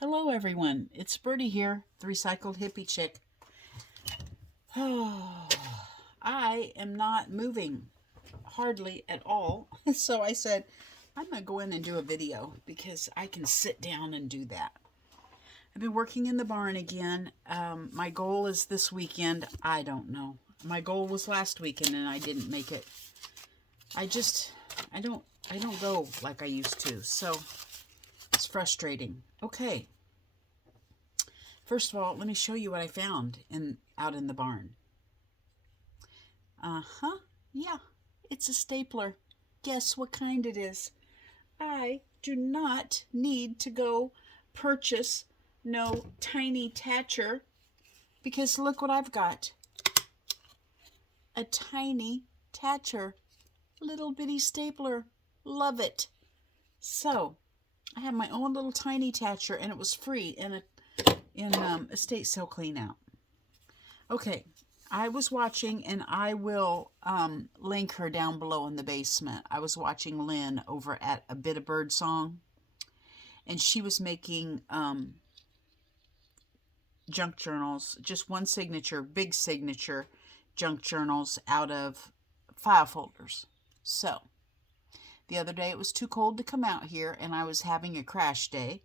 Hello everyone, it's Birdie here, the Recycled Hippie Chick. Oh, I am not moving hardly at all, so I said I'm going to go in and do a video because I can sit down and do that. I've been working in the barn again. My goal is this weekend. I don't know. My goal was last weekend and I didn't make it. I don't go like I used to, so it's frustrating. Okay. First of all, let me show you what I found out in the barn. Yeah, it's a stapler. Guess what kind it is? I do not need to go purchase no tiny Tatcher because look what I've got. A tiny Tatcher. Little bitty stapler. Love it. So, I have my own little tiny Tatcher and it was free in estate sale Cleanout. Okay, I was watching, and I will link her down below in the basement. I was watching Lynn over at A Bit of Bird Song, and she was making junk journals, just one signature, big signature junk journals out of file folders. So, the other day it was too cold to come out here, and I was having a crash day.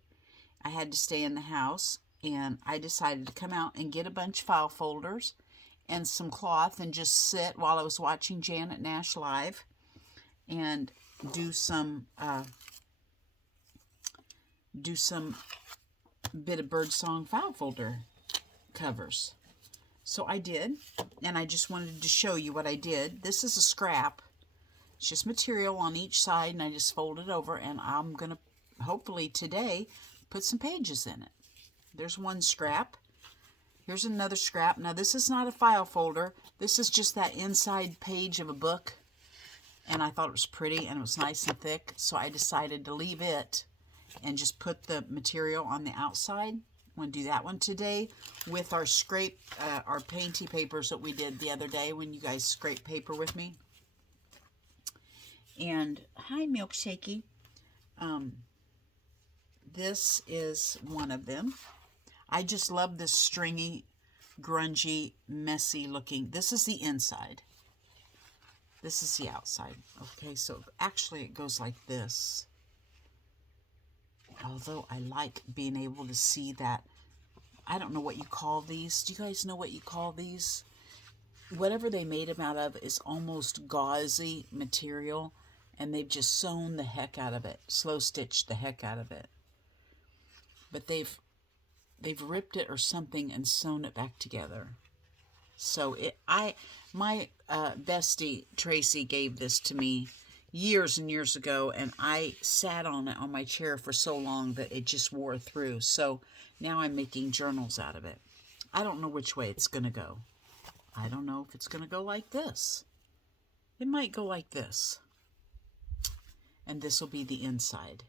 I had to stay in the house, and I decided to come out and get a bunch of file folders and some cloth and just sit while I was watching Janet Nash live and do some Bit of Bird Song file folder covers. So I did, and I just wanted to show you what I did. This is a scrap. It's just material on each side, and I just fold it over, and I'm going to hopefully today put some pages in it. There's one scrap. Here's another scrap. Now this is not a file folder. This is just that inside page of a book. And I thought it was pretty and it was nice and thick. So I decided to leave it and just put the material on the outside. I'm going to do that one today with our our painty papers that we did the other day when you guys scraped paper with me. And hi, Milkshakey. This is one of them. I just love this stringy, grungy, messy looking. This is the inside. This is the outside. Okay, so actually it goes like this. Although I like being able to see that. I don't know what you call these. Do you guys know what you call these? Whatever they made them out of is almost gauzy material, and they've just sewn the heck out of it, slow stitched the heck out of it. But they've ripped it or something and sewn it back together. So my bestie Tracy gave this to me years and years ago, and I sat on it on my chair for so long that it just wore through. So now I'm making journals out of it. I don't know which way it's going to go. I don't know if it's going to go like this. It might go like this. And this will be the inside.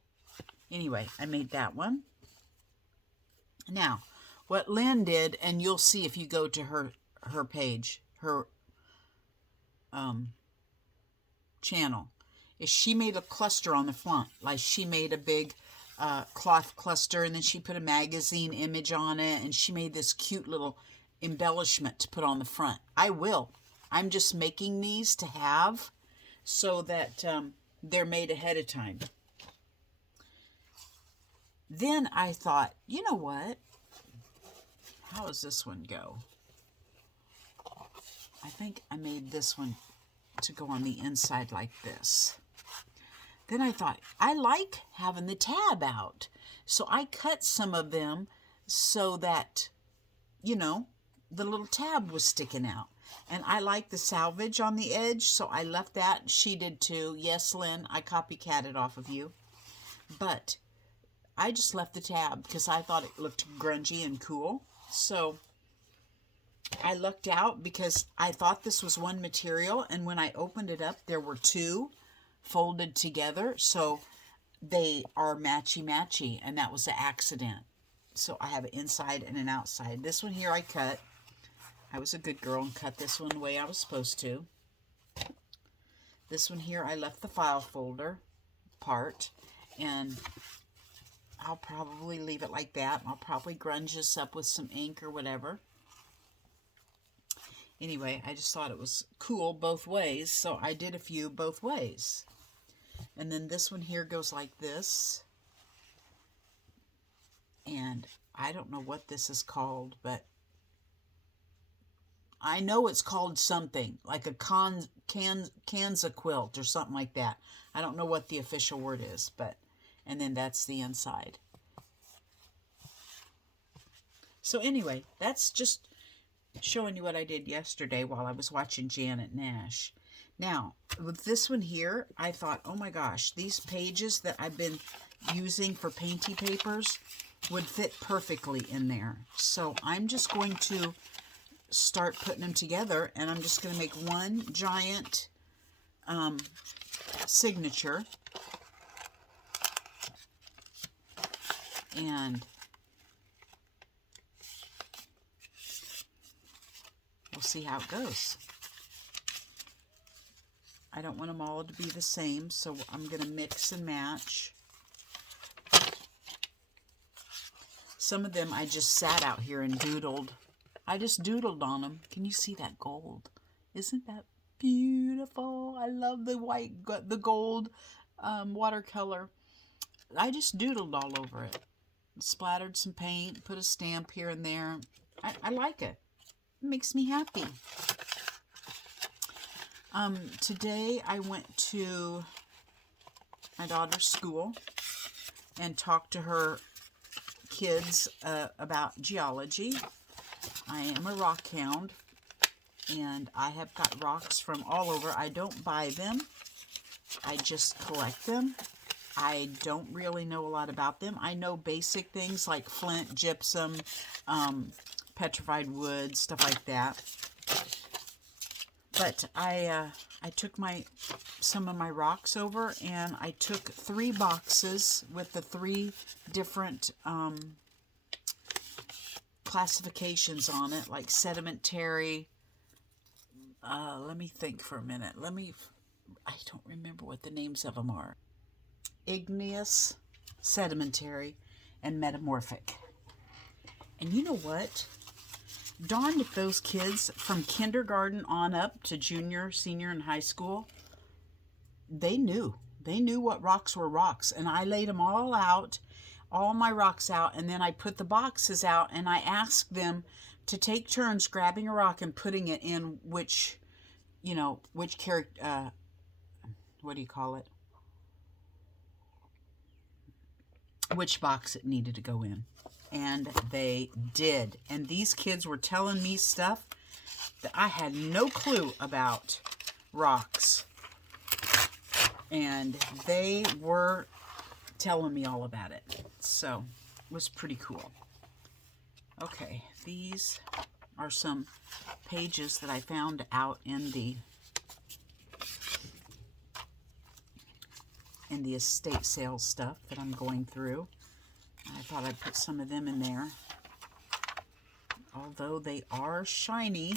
Anyway, I made that one. Now, what Lynn did, and you'll see if you go to her page, her channel, is she made a cluster on the front. Like she made a big cloth cluster, and then she put a magazine image on it, and she made this cute little embellishment to put on the front. I'm just making these to have so that they're made ahead of time. Then I thought, you know what? How does this one go? I think I made this one to go on the inside like this. Then I thought, I like having the tab out. So I cut some of them so that, you know, the little tab was sticking out. And I like the salvage on the edge, so I left that. She did too. Yes, Lynn, I copycatted off of you. But I just left the tab because I thought it looked grungy and cool. So I lucked out because I thought this was one material, and when I opened it up, there were two folded together. So they are matchy-matchy, and that was an accident. So I have an inside and an outside. This one here I cut. I was a good girl and cut this one the way I was supposed to. This one here I left the file folder part, and I'll probably leave it like that. I'll probably grunge this up with some ink or whatever. Anyway, I just thought it was cool both ways, so I did a few both ways. And then this one here goes like this. And I don't know what this is called, but I know it's called something, like a Kanza quilt or something like that. I don't know what the official word is, but, and then that's the inside. So anyway, that's just showing you what I did yesterday while I was watching Janet Nash. Now, with this one here, I thought, oh my gosh, these pages that I've been using for painty papers would fit perfectly in there. So I'm just going to start putting them together, and I'm just going to make one giant signature. And we'll see how it goes. I don't want them all to be the same, so I'm going to mix and match. Some of them I just sat out here and doodled. I just doodled on them. Can you see that gold? Isn't that beautiful? I love the gold watercolor. I just doodled all over it. Splattered some paint, put a stamp here and there. I like it. It makes me happy. Today I went to my daughter's school and talked to her kids about geology. I am a rock hound, and I have got rocks from all over. I don't buy them. I just collect them. I don't really know a lot about them. I know basic things like flint, gypsum, petrified wood, stuff like that. But I took some of my rocks over, and I took 3 boxes with the 3 different classifications on it, like sedimentary. Let me think for a minute. I don't remember what the names of them are. Igneous, sedimentary, and metamorphic. And you know what? Darned if those kids from kindergarten on up to junior, senior, and high school, they knew. They knew what rocks were rocks. And I laid them all out, all my rocks out, and then I put the boxes out, and I asked them to take turns grabbing a rock and putting it in which character, what do you call it? Which box it needed to go in. And they did. And these kids were telling me stuff that I had no clue about rocks. And they were telling me all about it. So it was pretty cool. Okay, these are some pages that I found out in the estate sales stuff that I'm going through. I thought I'd put some of them in there. Although they are shiny.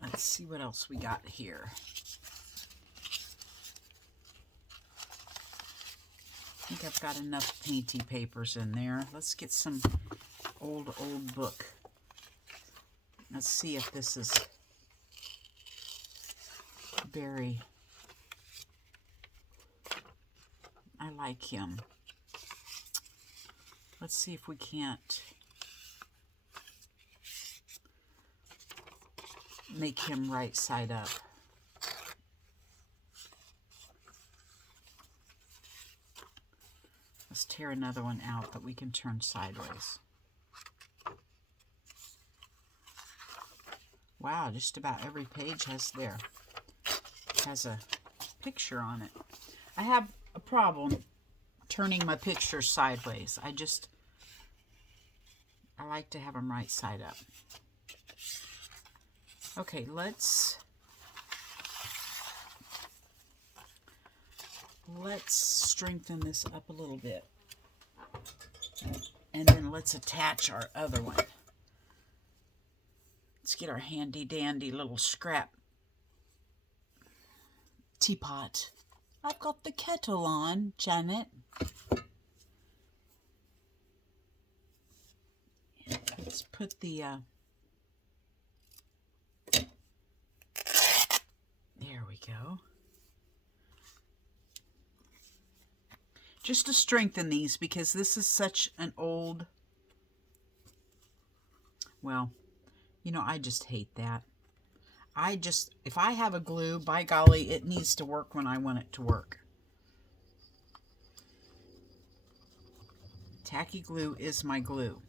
Let's see what else we got here. I think I've got enough painty papers in there. Let's get some old book. Let's see if this is Barry. I like him. Let's see if we can't make him right side up. Let's tear another one out that we can turn sideways. Wow, just about every page has a picture on it. I have a problem turning my pictures sideways. I like to have them right side up. Okay, let's strengthen this up a little bit. And then let's attach our other one. Let's get our handy dandy little scrap teapot. I've got the kettle on, Janet. Let's put the, there we go. Just to strengthen these, because this is such an old, well, you know, I just hate that. If I have a glue, by golly, it needs to work when I want it to work. Tacky glue is my glue.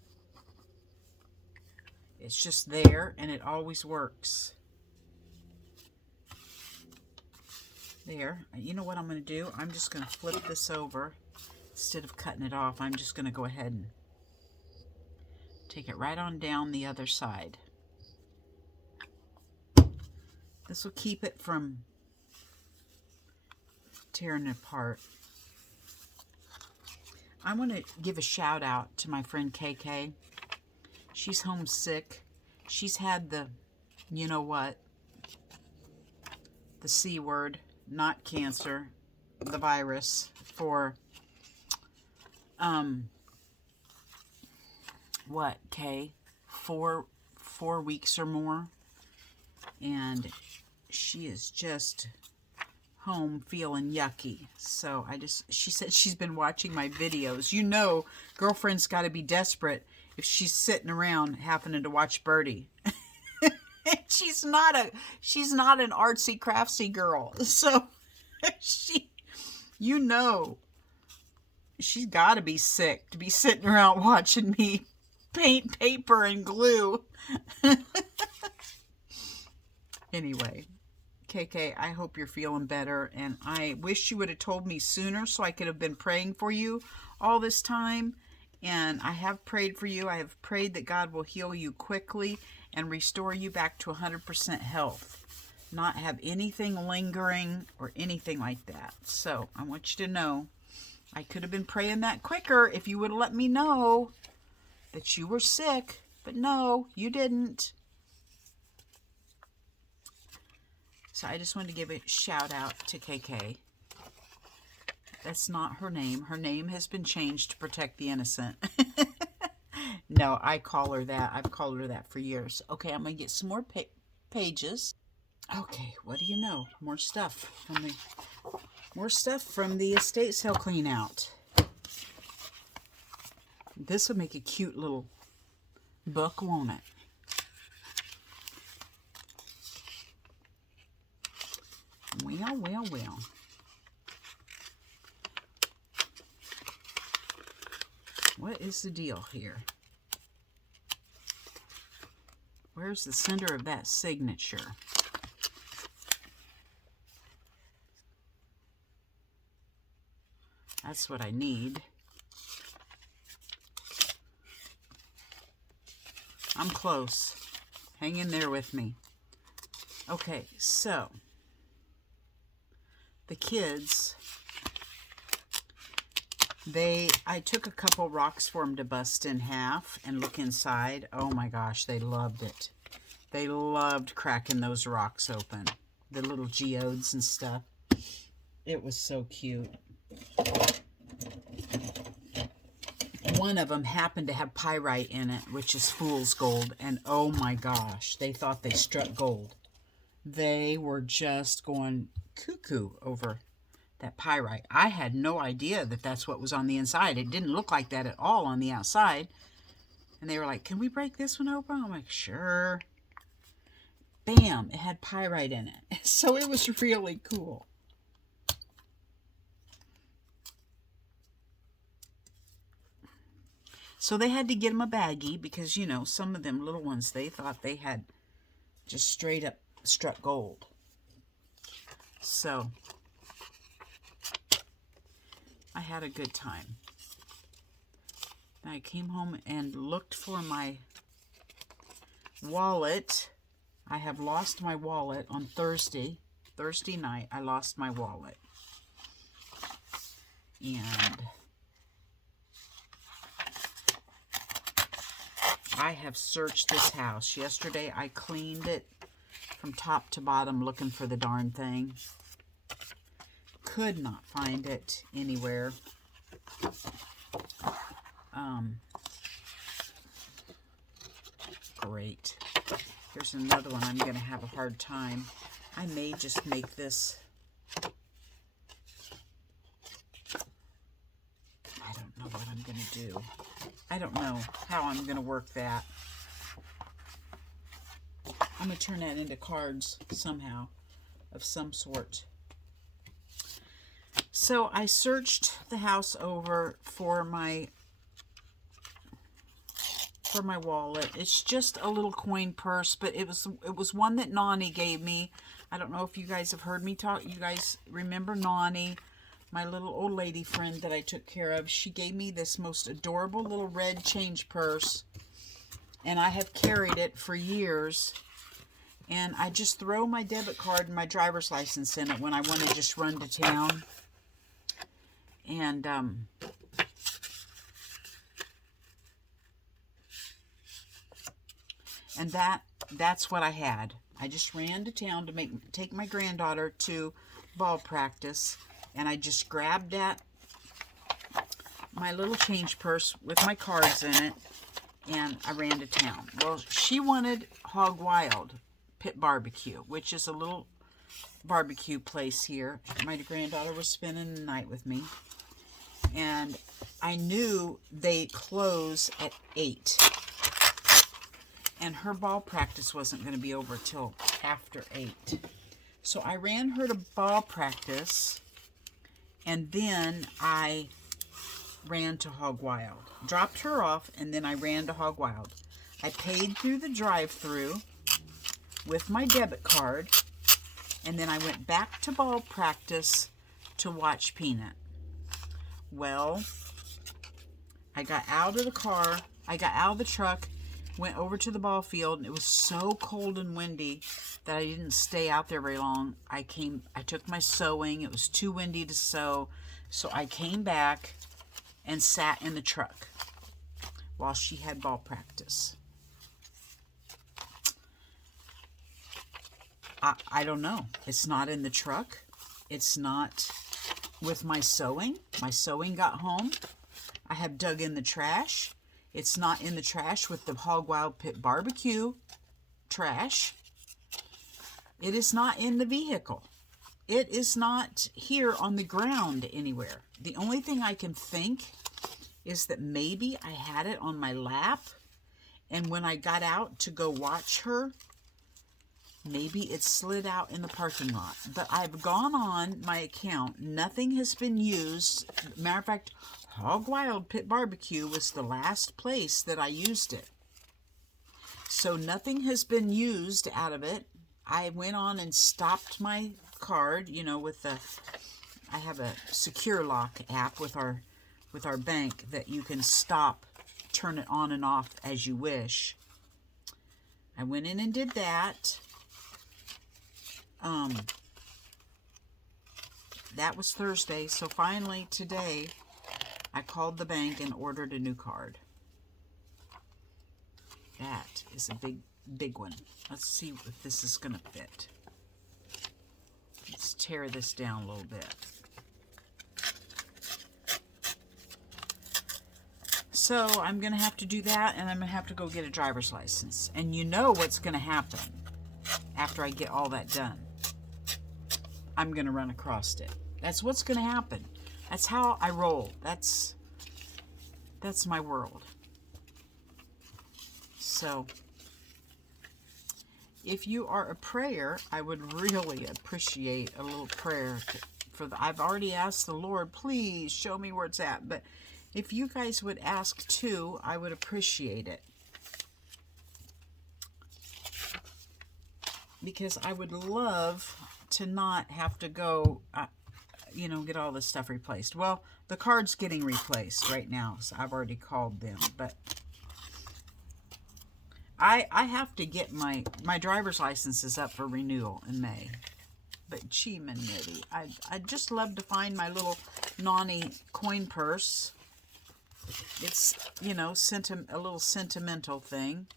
It's just there, and it always works. There. You know what I'm going to do? I'm just going to flip this over. Instead of cutting it off, I'm just going to go ahead and take it right on down the other side. This will keep it from tearing it apart. I want to give a shout out to my friend KK. She's homesick. She's had the, you know what, the C word, not cancer, the virus, for, what, Kay? 4 weeks or more. And she is just home feeling yucky. So she said she's been watching my videos. You know, girlfriend's got to be desperate if she's sitting around happening to watch Birdie. she's not an artsy craftsy girl. So you know, she's got to be sick to be sitting around watching me paint paper and glue. Anyway, KK, I hope you're feeling better, and I wish you would have told me sooner so I could have been praying for you all this time. And I have prayed for you. I have prayed that God will heal you quickly and restore you back to 100% health. Not have anything lingering or anything like that. So I want you to know I could have been praying that quicker if you would have let me know that you were sick. But no, you didn't. So I just wanted to give a shout out to KK. That's not her name. Her name has been changed to protect the innocent. No, I call her that. I've called her that for years. Okay, I'm going to get some more pages. Okay, what do you know? More stuff from the estate sale clean out. This will make a cute little book, won't it? Well, well, well. What is the deal here? Where's the center of that signature? That's what I need. I'm close. Hang in there with me. Okay, so the kids, I took a couple rocks for them to bust in half and look inside. Oh my gosh, they loved it. They loved cracking those rocks open. The little geodes and stuff. It was so cute. One of them happened to have pyrite in it, which is fool's gold. And oh my gosh, they thought they struck gold. They were just going cuckoo over that pyrite. I had no idea that that's what was on the inside. It didn't look like that at all on the outside. And they were like, can we break this one open? I'm like, sure. Bam, it had pyrite in it. So it was really cool. So they had to get them a baggie because, you know, some of them little ones, they thought they had just straight up struck gold. So I had a good time. I came home and looked for my wallet. I have lost my wallet on Thursday night. I lost my wallet. And I have searched this house. Yesterday I cleaned it from top to bottom looking for the darn thing. could not find it anywhere. Great. Here's another one I'm going to have a hard time. I may just make this. I don't know what I'm going to do. I don't know how I'm going to work that. I'm going to turn that into cards somehow, of some sort. So I searched the house over for my wallet. It's just a little coin purse, but it was one that Nani gave me. I don't know if you guys have heard me talk. You guys remember Nani, my little old lady friend that I took care of? She gave me this most adorable little red change purse, and I have carried it for years. And I just throw my debit card and my driver's license in it when I want to just run to town. And that's what I had. I just ran to town to take my granddaughter to ball practice, and I just grabbed my little change purse with my cards in it, and I ran to town. Well, she wanted Hog Wild Pit Barbecue, which is a little barbecue place here. My granddaughter was spending the night with me, and I knew they close at 8. And her ball practice wasn't going to be over till after 8. So I ran her to ball practice, and then I ran to Hog Wild. Dropped her off, and then I ran to Hog Wild. I paid through the drive-thru with my debit card, and then I went back to ball practice to watch Peanut. Well, I got out of the car, I got out of the truck, went over to the ball field, and it was so cold and windy that I didn't stay out there very long. I took my sewing. It was too windy to sew, so I came back and sat in the truck while she had ball practice. I don't know. It's not in the truck. It's not with my sewing. My sewing got home. I have dug in the trash. It's not in the trash with the Hog Wild Pit Barbecue trash. It is not in the vehicle. It is not here on the ground anywhere. The only thing I can think is that maybe I had it on my lap, and when I got out to go watch her, maybe it slid out in the parking lot. But I've gone on my account. Nothing has been used. Matter of fact, Hog Wild Pit Barbecue was the last place that I used it. So nothing has been used out of it. I went on and stopped my card, with I have a secure lock app with our bank that you can turn it on and off as you wish. I went in and did that. That was Thursday, so finally today I called the bank and ordered a new card. That is a big one. Let's see if this is going to fit. Let's tear this down a little bit. So I'm going to have to do that, and I'm going to have to go get a driver's license. And you know what's going to happen after I get all that done. I'm going to run across it. That's what's going to happen. That's how I roll. That's my world. So, if you are a prayer, I would really appreciate a little prayer I've already asked the Lord, please show me where it's at. But if you guys would ask too, I would appreciate it. Because I would love to not have to go, get all this stuff replaced. Well, the card's getting replaced right now, so I've already called them. But I have to get my driver's license is up for renewal in May. But gee, Nitty, I'd just love to find my little Nani coin purse. It's, a little sentimental thing.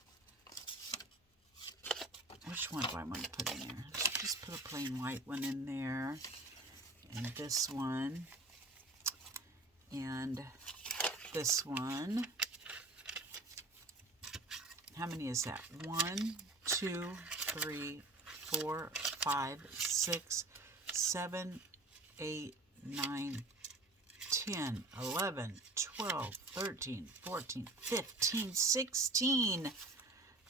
Which one do I want to put in there? Let's just put a plain white one in there. and this one, and this one. How many is that? 1, 2, 3, 4, 5, 6, 7, 8, 9, 10, 11, 12, 13, 14, 15, 16.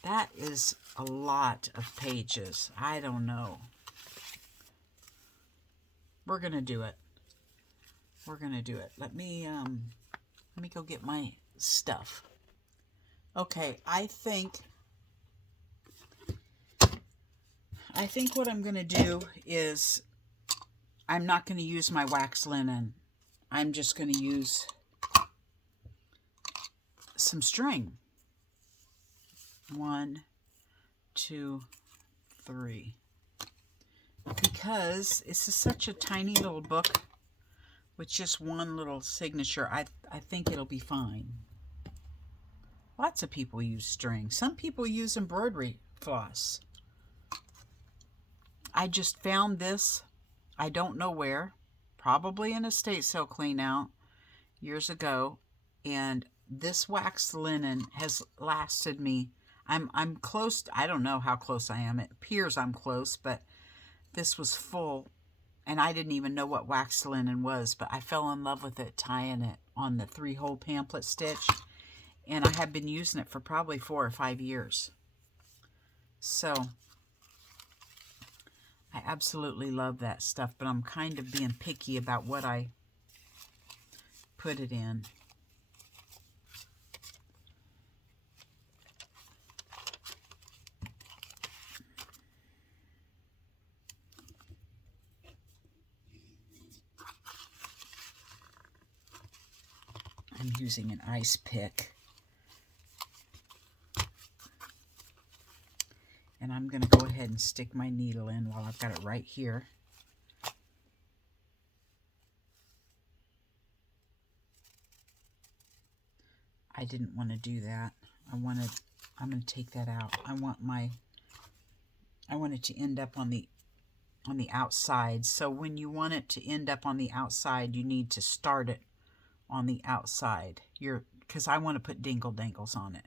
That is a lot of pages. I don't know. We're going to do it. We're going to do it. Let me go get my stuff. Okay, I think what I'm going to do is I'm not going to use my wax linen. I'm just going to use some string. 1, 2, 3. Because this is such a tiny little book with just one little signature, I think it'll be fine. Lots of people use string. Some people use embroidery floss. I just found this, I don't know where, probably in a estate sale clean out years ago, and this waxed linen has lasted me. I'm close. I don't know how close I am. It appears I'm close, but this was full, and I didn't even know what waxed linen was, but I fell in love with it tying it on the 3-hole pamphlet stitch. And I have been using it for probably 4 or 5 years. So, I absolutely love that stuff, but I'm kind of being picky about what I put it in. I'm using an ice pick. And I'm going to go ahead and stick my needle in while I've got it right here. I didn't want to do that. I'm going to take that out. I want it to end up on the outside. So when you want it to end up on the outside, you need to start it on the outside. Because I want to put dingle dangles on it.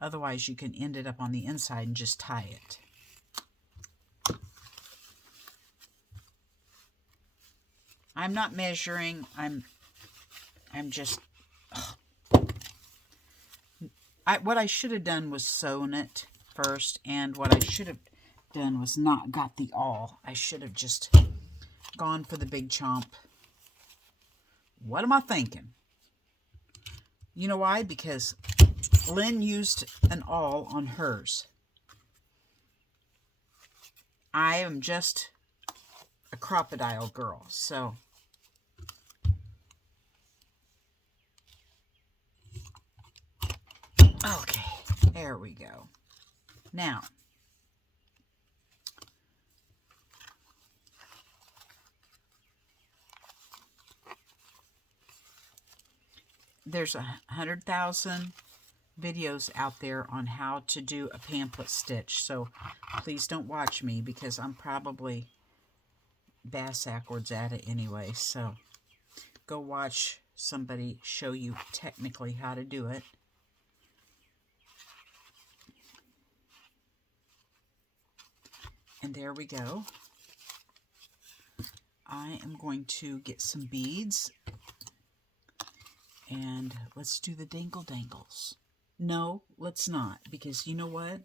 Otherwise, you can end it up on the inside and just tie it. I'm not measuring. I'm just... what I should have done was sewn it first, and what I should have done was not got the awl. I should have just gone for the big chomp. What am I thinking? You know why? Because Lynn used an awl on hers. I am just a crocodile girl, so... Okay, there we go. Now, there's 100,000 videos out there on how to do a pamphlet stitch, so please don't watch me because I'm probably bass-ackwards at it anyway. So go watch somebody show you technically how to do it. And there we go. I am going to get some beads. And let's do the dangle dangles. No, let's not. Because you know what?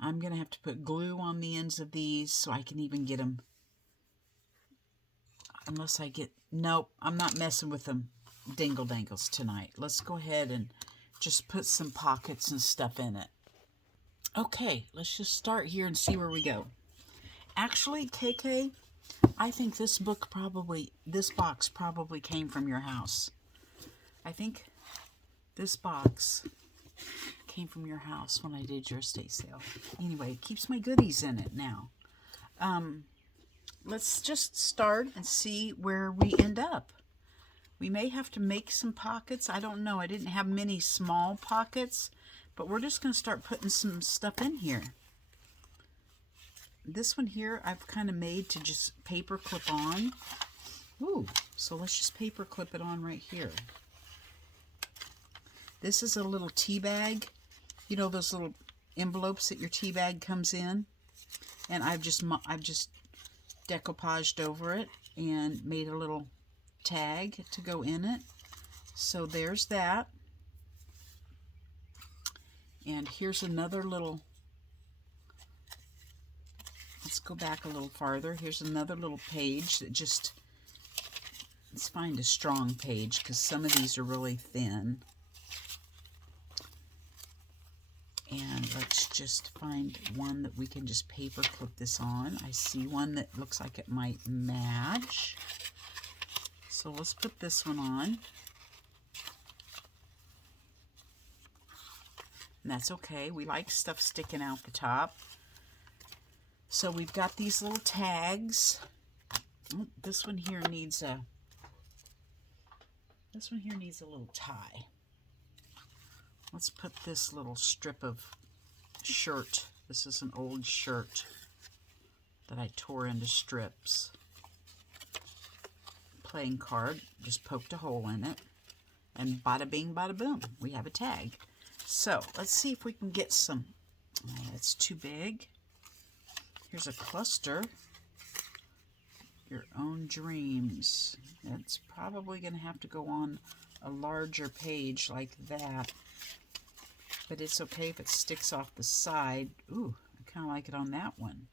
I'm going to have to put glue on the ends of these so I can even get them. Unless I get... Nope, I'm not messing with them dingle dangles tonight. Let's go ahead and just put some pockets and stuff in it. Okay, let's just start here and see where we go. Actually, KK, I think this box probably came from your house. I think this box came from your house when I did your estate sale. Anyway, it keeps my goodies in it now. Let's just start and see where we end up. We may have to make some pockets. I don't know. I didn't have many small pockets. But we're just going to start putting some stuff in here. this one here I've kind of made to just paper clip on. Ooh, so let's just paper clip it on right here. This is a little tea bag. You know those little envelopes that your tea bag comes in? And I've just decoupaged over it and made a little tag to go in it. So there's that. And here's another little, let's go back a little farther. Here's another little page that just, let's find a strong page because some of these are really thin. And let's just find one that we can just paper clip this on. I see one that looks like it might match. So let's put this one on. And that's okay. We like stuff sticking out the top. So we've got these little tags. Oh, this one here needs a little tie. Let's put this little strip of shirt. This is an old shirt that I tore into strips. Playing card, just poked a hole in it, and bada bing, bada boom, we have a tag. So let's see if we can get some. Oh, that's too big. Here's a cluster. Your own dreams. It's probably going to have to go on a larger page like that. But it's okay if it sticks off the side. Ooh, I kind of like it on that one.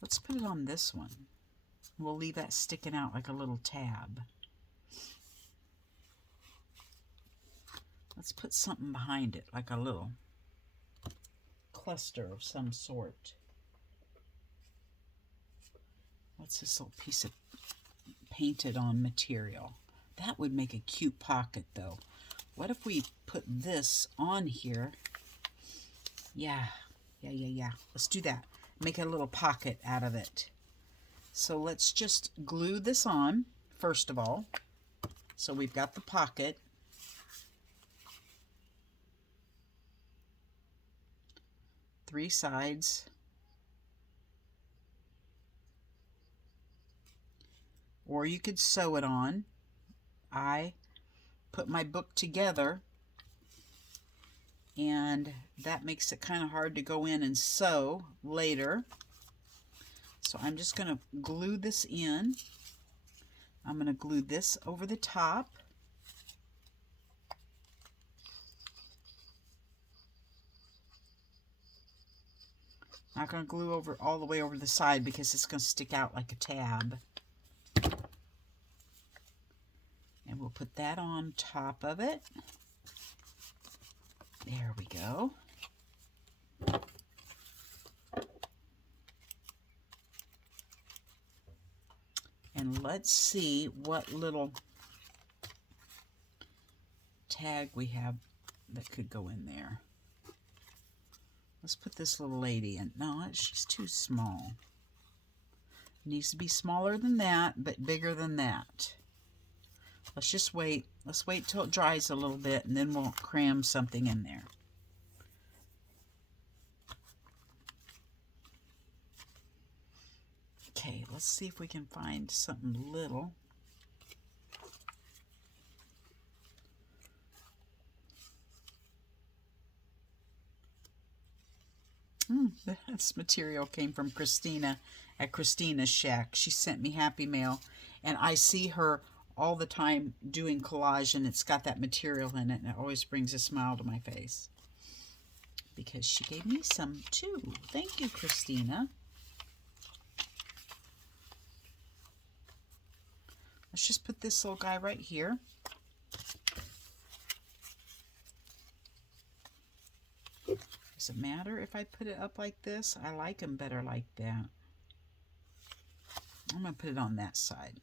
Let's put it on this one. We'll leave that sticking out like a little tab. Let's put something behind it, like a little cluster of some sort. What's this little piece of painted on material? That would make a cute pocket though. What if we put this on here? Yeah. Let's do that. Make a little pocket out of it. So let's just glue this on, first of all. So we've got the pocket. Three sides. Or you could sew it on. I put my book together, and that makes it kind of hard to go in and sew later. So I'm just going to glue this in. I'm going to glue this over the top. Not going to glue over all the way over the side because it's going to stick out like a tab. And we'll put that on top of it. There we go. And let's see what little tag we have that could go in there. Let's put this little lady in. No, she's too small. Needs to be smaller than that, but bigger than that. Let's just wait. Let's wait till it dries a little bit, and then we'll cram something in there. Okay, let's see if we can find something little. This material came from Christina at Christina's Shack. She sent me Happy Mail, and I see her all the time doing collage, and it's got that material in it, and it always brings a smile to my face because she gave me some too. Thank you, Christina. Let's just put this little guy right here. Does it matter if I put it up like this? I like them better like that. I'm going to put it on that side.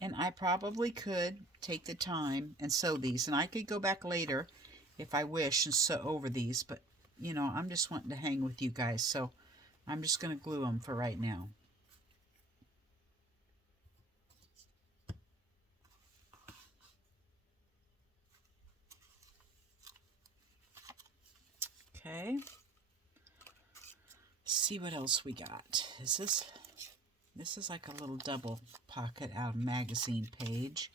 And I probably could take the time and sew these. And I could go back later if I wish and sew over these. But, you know, I'm just wanting to hang with you guys. So I'm just going to glue them for right now. Okay. See what else we got. This is like a little double pocket out of magazine page.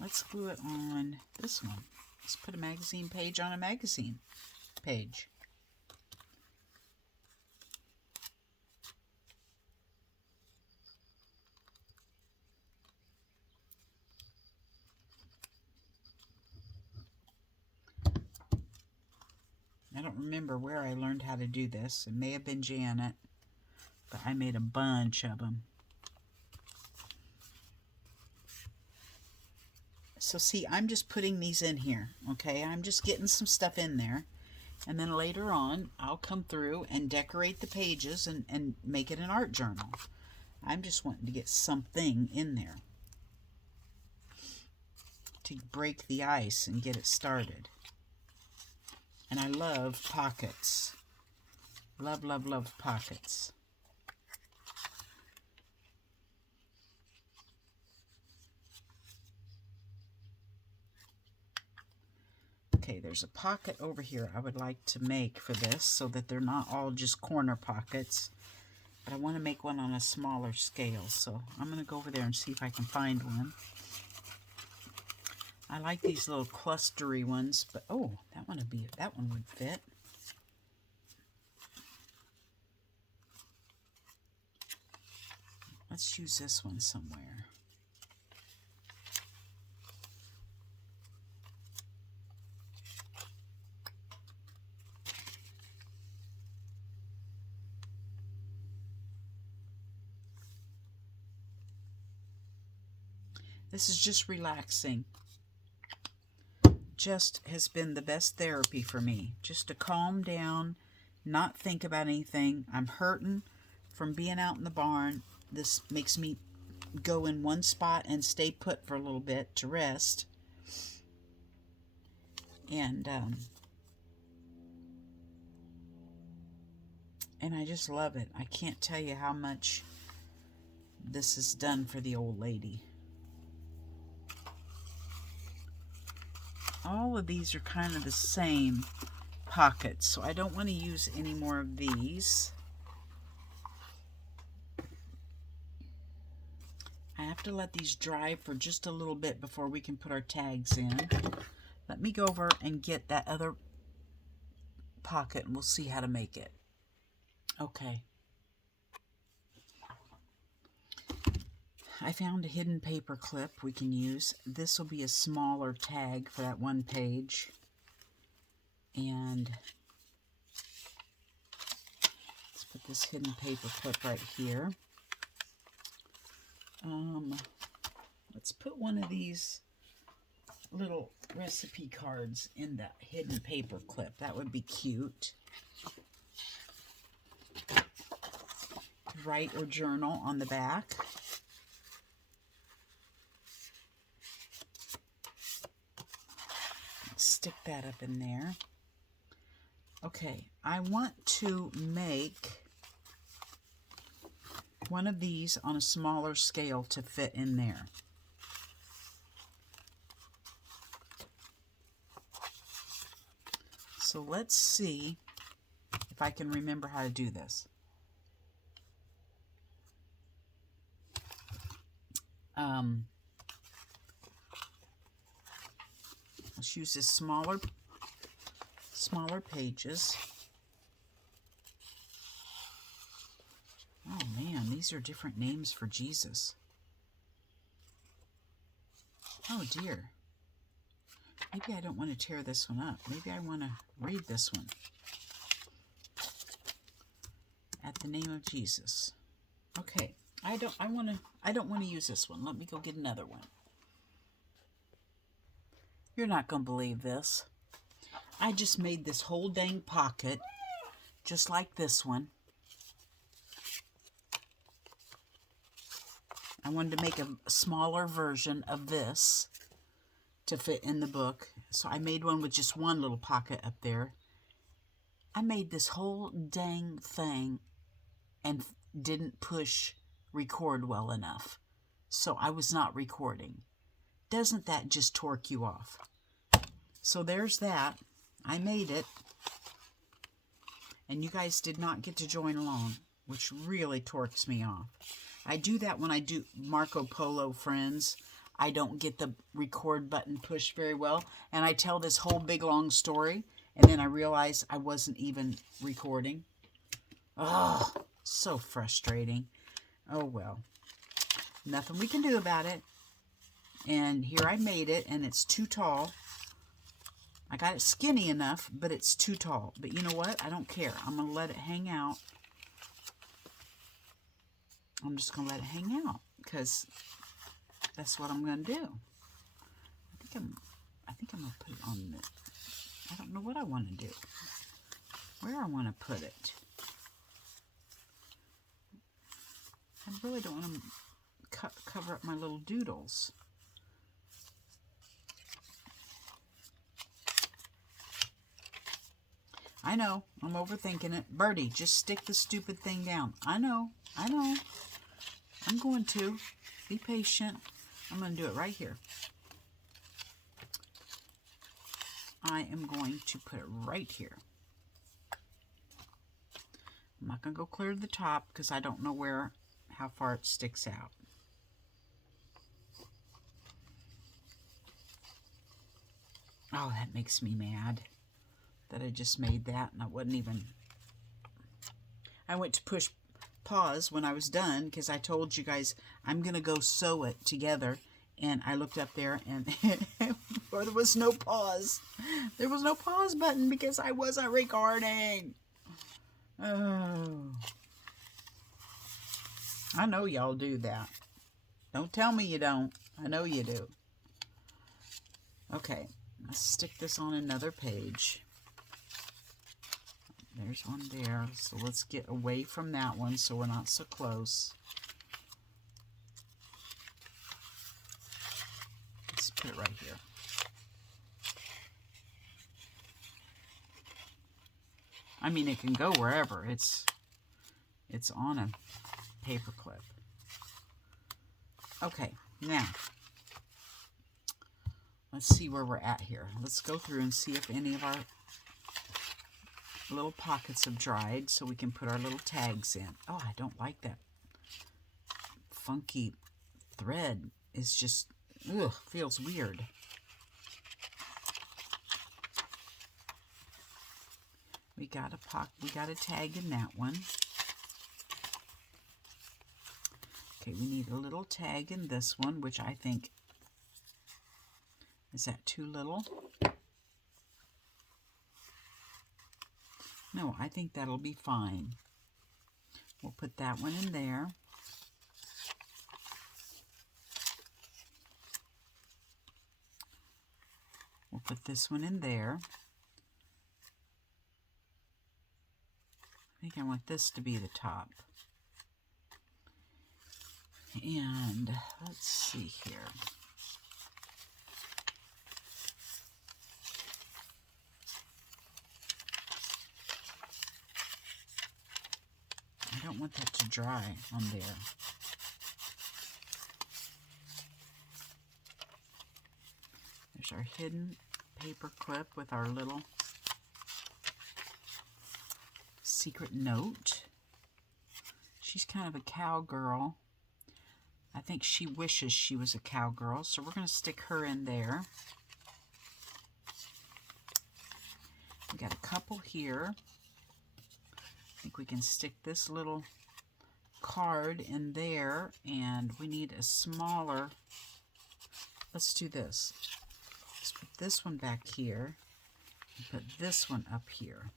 Let's glue it on this one. Let's put a magazine page on a magazine page. I don't remember where I learned how to do this. It may have been Janet, but I made a bunch of them. So see, I'm just putting these in here, okay? I'm just getting some stuff in there. And then later on, I'll come through and decorate the pages and make it an art journal. I'm just wanting to get something in there to break the ice and get it started. And I love pockets. Love, love, love pockets. Okay, there's a pocket over here I would like to make for this so that they're not all just corner pockets. But I want to make one on a smaller scale, so I'm going to go over there and see if I can find one. I like these little clustery ones, but oh, that one would fit. Let's use this one somewhere. This is just relaxing. Just has been the best therapy for me. Just to calm down, not think about anything. I'm hurting from being out in the barn. This makes me go in one spot and stay put for a little bit to rest. And I just love it. I can't tell you how much this has done for the old lady. All of these are kind of the same pockets, so I don't want to use any more of these. I have to let these dry for just a little bit before we can put our tags in. Let me go over and get that other pocket and we'll see how to make it. Okay. I found a hidden paper clip we can use. This will be a smaller tag for that one page. And let's put this hidden paper clip right here. Let's put one of these little recipe cards in that hidden paper clip. That would be cute. Write or journal on the back. Stick that up in there. Okay, I want to make one of these on a smaller scale to fit in there. So let's see if I can remember how to do this. Let's use this smaller pages. Oh man, these are different names for Jesus. Oh dear. Maybe I don't want to tear this one up. Maybe I want to read this one. At the name of Jesus. Okay. I don't want to use this one. Let me go get another one. You're not going to believe this. I just made this whole dang pocket just like this one. I wanted to make a smaller version of this to fit in the book. So I made one with just one little pocket up there. I made this whole dang thing and didn't push record well enough. so I was not recording. Doesn't that just torque you off? So there's that. I made it. And you guys did not get to join along, which really torques me off. I do that when I do Marco Polo Friends. I don't get the record button pushed very well. And I tell this whole big long story. And then I realize I wasn't even recording. Oh, so frustrating. Oh, well. Nothing we can do about it. And here I made it, and it's too tall. I got it skinny enough, but it's too tall. But you know what? I don't care. I'm going to let it hang out. I'm just going to let it hang out because that's what I'm going to do. I think I'm going to put it on the... I don't know what I want to do. Where I want to put it. I really don't want to cover up my little doodles. I know, I'm overthinking it. Birdie, just stick the stupid thing down. I know. I'm going to. Be patient. I'm going to do it right here. I am going to put it right here. I'm not going to go clear to the top because I don't know how far it sticks out. Oh, that makes me mad that I just made that and I wasn't even... I went to push pause when I was done because I told you guys I'm going to go sew it together, and I looked up there and or there was no pause. There was no pause button because I wasn't recording. Oh. I know y'all do that. Don't tell me you don't. I know you do. Okay, let's stick this on another page. There's one there. So let's get away from that one so we're not so close. Let's put it right here. I mean, it can go wherever. It's on a paper clip. Okay, now let's see where we're at here. Let's go through and see if any of our little pockets have dried so we can put our little tags in. Oh, I don't like that funky thread. It's just, ugh, feels weird. We got a tag in that one. Okay, we need a little tag in this one, which I think, is that too little? No, I think that'll be fine. We'll put that one in there. We'll put this one in there. I think I want this to be the top. And let's see here. I don't want that to dry on there. There's our hidden paper clip with our little secret note. She's kind of a cowgirl. I think she wishes she was a cowgirl, so we're going to stick her in there. We got a couple here. I think we can stick this little card in there, and we need a smaller. Let's do this. Let's put this one back here and put this one up here.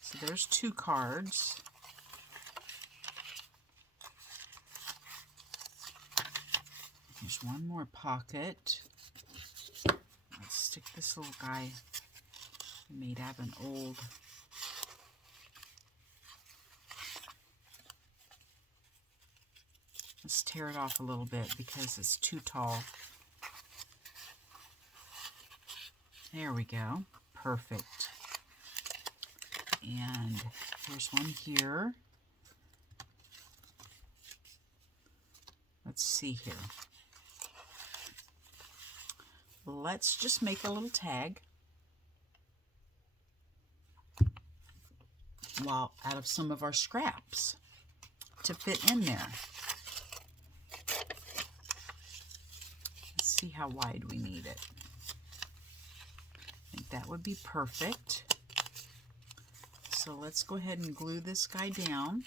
So there's two cards. There's one more pocket. Let's stick this little guy made out of an old let's tear it off a little bit because it's too tall. There we go. Perfect. And here's one here. let's see here. Let's just make a little tag out of some of our scraps to fit in there. Let's see how wide we need it. I think that would be perfect. So let's go ahead and glue this guy down.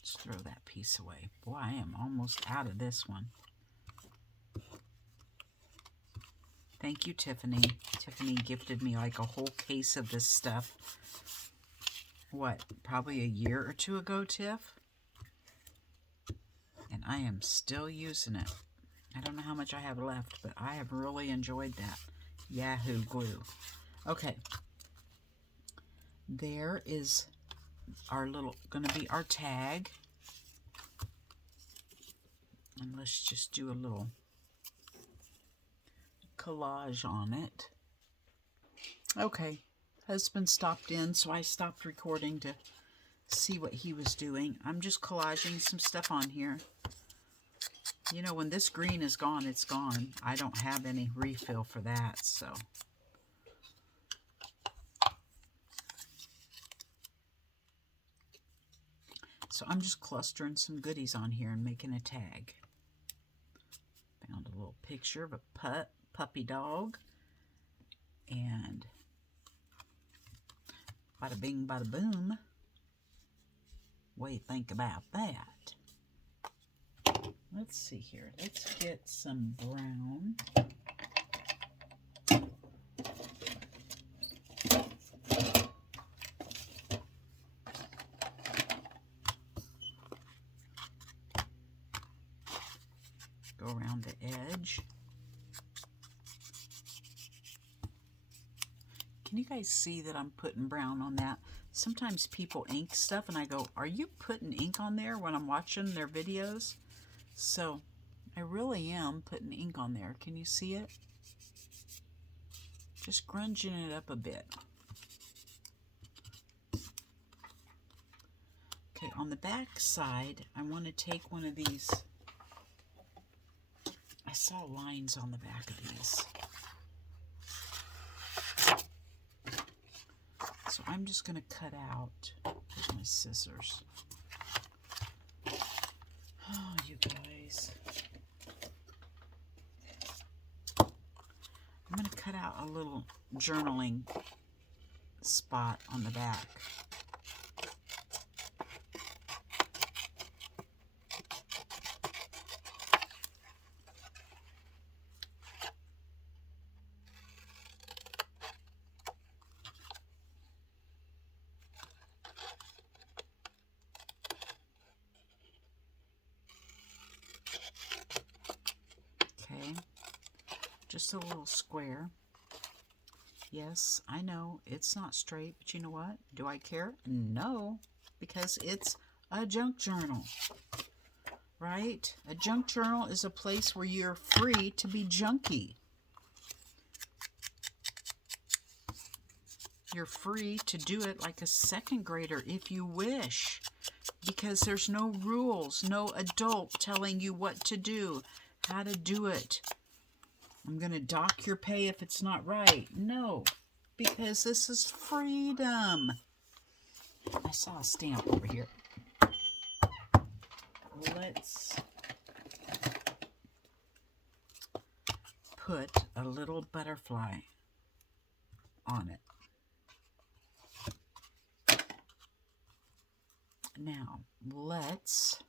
Let's throw that piece away. Boy, I am almost out of this one. Thank you, Tiffany. Tiffany gifted me like a whole case of this stuff. What, probably a year or two ago, Tiff? And I am still using it. I don't know how much I have left, but I have really enjoyed that. Yahoo glue. Okay. There is our little, gonna be our tag. And let's just do a little collage on it. Okay, husband stopped in, so I stopped recording to see what he was doing. I'm just collaging some stuff on here. You know, when this green is gone, it's gone. I don't have any refill for that, so. So I'm just clustering some goodies on here and making a tag. Found a little picture of a puppy dog. And bada bing, bada boom. What do you think about that? Let's see here. Let's get some brown. Go around the edge. Can you guys see that I'm putting brown on that? Sometimes people ink stuff and I go, are you putting ink on there when I'm watching their videos? So I really am putting ink on there. Can you see it? Just grunging it up a bit. Okay, on the back side, I want to take one of these. I saw lines on the back of these. So I'm just going to cut out. Here's my scissors. Oh, you guys. I'm going to cut out a little journaling spot on the back. Just a little square. Yes, I know it's not straight, but you know what? Do I care? No, because it's a junk journal, right? A junk journal is a place where you're free to be junky. You're free to do it like a second grader if you wish, because there's no rules, no adult telling you what to do, how to do it. I'm going to dock your pay if it's not right. No, because this is freedom. I saw a stamp over here. Let's put a little butterfly on it. Now, let's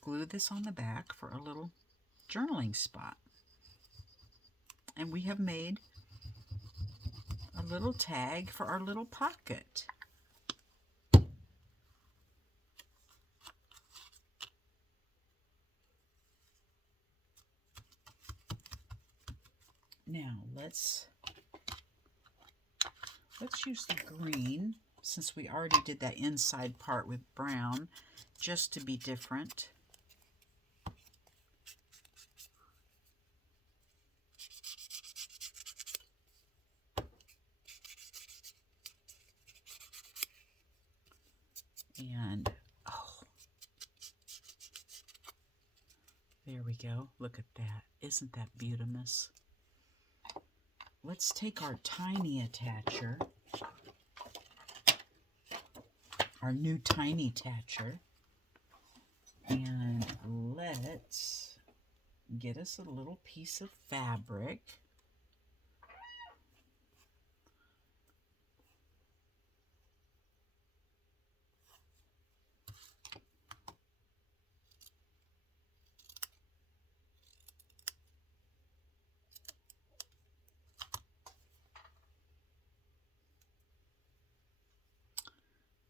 glue this on the back for a little journaling spot. And we have made a little tag for our little pocket. Now let's use the green, since we already did that inside part with brown, just to be different. And, oh, there we go. Look at that. Isn't that beautimous? Let's take our tiny attacher, our new tiny attacher, and let's get us a little piece of fabric.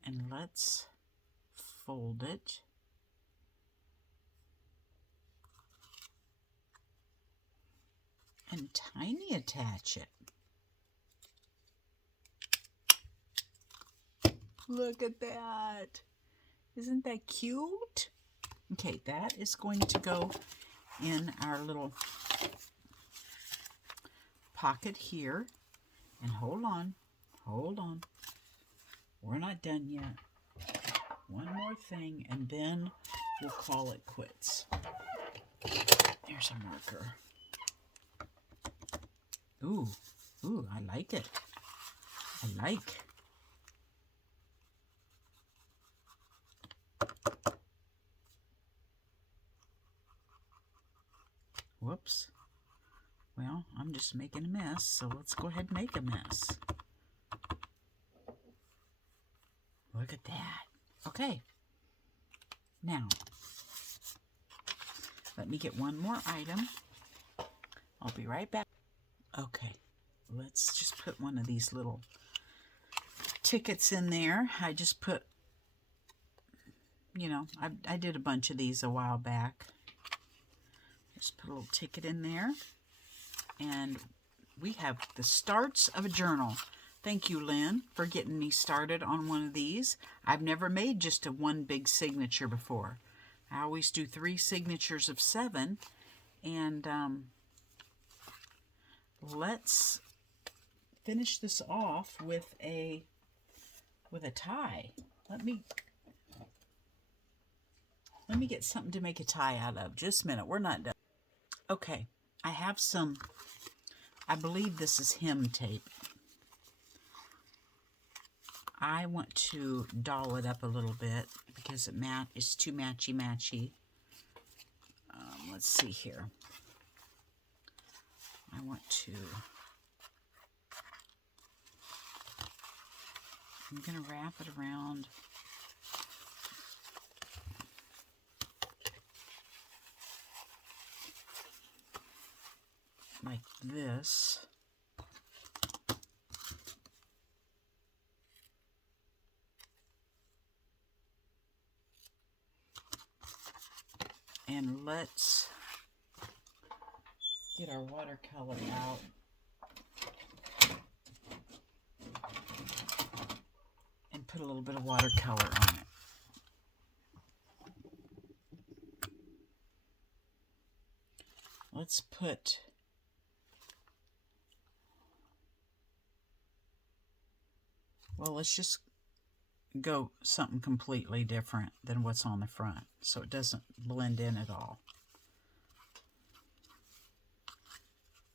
And let's fold it. And tiny attach it. Look at that. Isn't that cute? Okay, that is going to go in our little pocket here. And hold on. We're not done yet. One more thing, and then we'll call it quits. There's a marker. Ooh, I like it. I like. Whoops. Well, I'm just making a mess, so let's go ahead and make a mess. Look at that. Okay. Now, let me get one more item. I'll be right back. Okay, let's just put one of these little tickets in there. I just put, you know, I did a bunch of these a while back. Just put a little ticket in there. And we have the starts of a journal. Thank you, Lynn, for getting me started on one of these. I've never made just a one big signature before. I always do 3 signatures of 7. And let's finish this off with a tie. Let me get something to make a tie out of. Just a minute. We're not done. Okay. I have some, I believe this is hem tape. I want to doll it up a little bit because it's too matchy-matchy. Let's see here. I want to, I'm going to wrap it around. Like this. And let's get our watercolor out. And put a little bit of watercolor on it. Let's put let's just go something completely different than what's on the front so it doesn't blend in at all.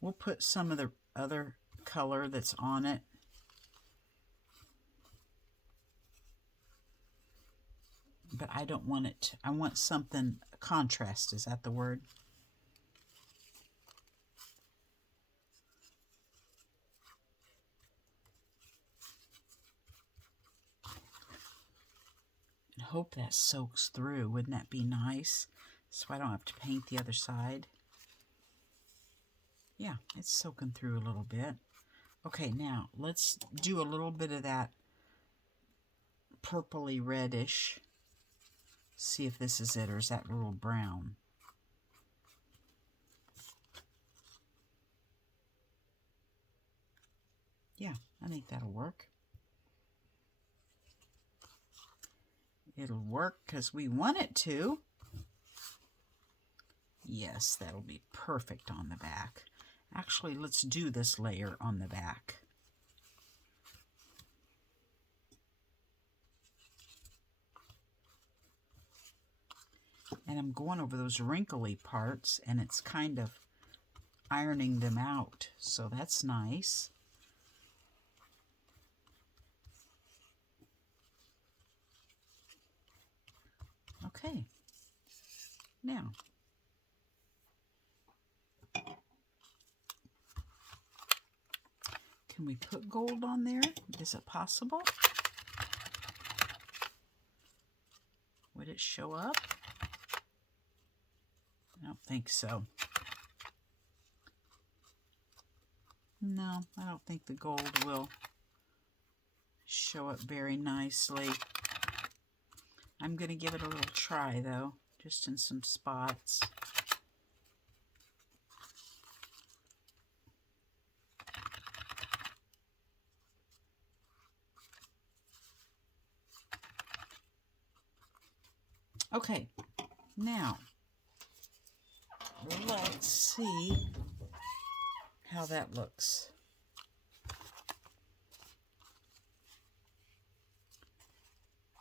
We'll put some of the other color that's on it. But I don't want it to, I want something, contrast, is that the word? And hope that soaks through. Wouldn't that be nice? So I don't have to paint the other side. Yeah, it's soaking through a little bit. Okay, now let's do a little bit of that purpley reddish. See if this is it, or is that a little brown? Yeah, I think that'll work. It'll work because we want it to. Yes, that'll be perfect on the back. Actually, let's do this layer on the back. And I'm going over those wrinkly parts, and it's kind of ironing them out. So that's nice. Okay. Now, can we put gold on there? Is it possible? Would it show up? I don't think so. No, I don't think the gold will show up very nicely. I'm going to give it a little try, though, just in some spots. Okay, now, let's see how that looks.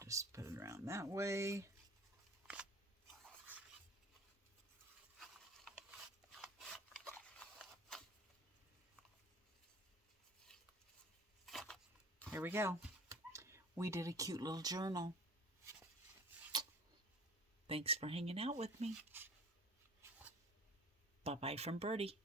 Just put it around that way. There we go. We did a cute little journal. Thanks for hanging out with me. Bye-bye from Birdie.